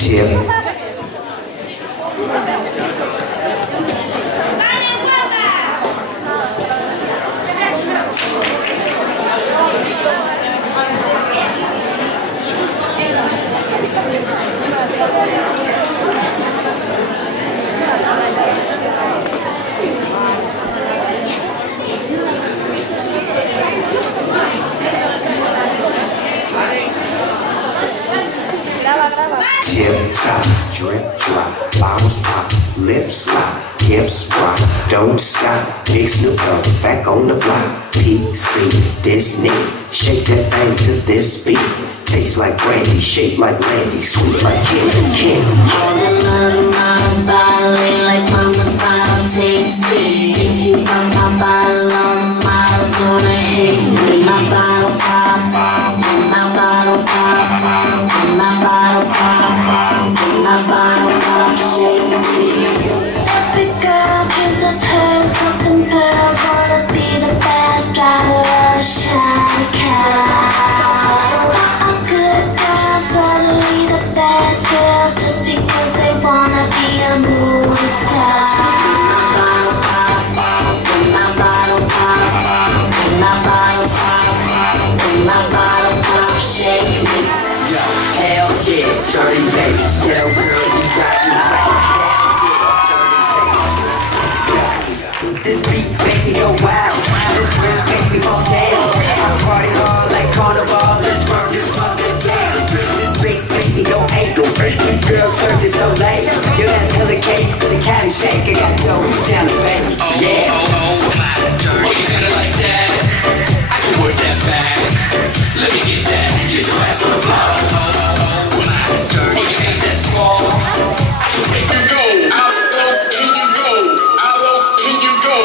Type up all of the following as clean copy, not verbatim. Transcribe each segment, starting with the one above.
Tip. Tip top, drip drop, bottles pop, lips lock, hips rock, don't stop, big Snoop Dogg's back on the block. PC, Disney, shake that thing to this beat. Tastes like brandy, shaped like Landy, sweet like candy. All the love miles bottling like mama's bottle tasty. If you bump my bottle on the miles, gonna hate me. My bottle pop, my bottle pop, my bottle pop, my bottle pop, shake me. Every girl gives up hers, something pearls, wanna be the best driver of a shiny car. A good girl, suddenly the bad girls, just because they wanna be a movie star. My bottle pop, my bottle pop, my bottle pop, my bottle pop, shake me. Yo, hell yeah, dirty bass, yo girl, you got me right. This beat make me go wild, this drink make me fall down. I party hard like carnival, let's burn this fucking down. This bass make me go ankle, these girls serve this so late. Your ass hella cake with a Cali shake, I got dough, who's down to baby? Yeah. Oh, you got it like that, I can work that back. Let me get that, get your ass on the floor. Oh, you got that small, I can make you go. How low can you go? How low can you go?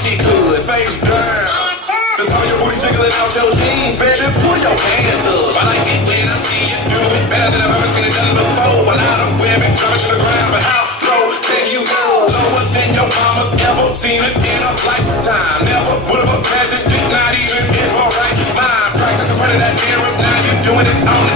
She could, face down. Just how your booty jiggling out your jeans, baby, pull your hands up. I like it when I see you do it better than I've ever seen it done before. A lot of women jumping to the ground, but how low can you go? Lower than your mama's ever seen it in a lifetime. Never would have imagined it, not even in her right mind. Practice in front of that mirror, now you're doing it on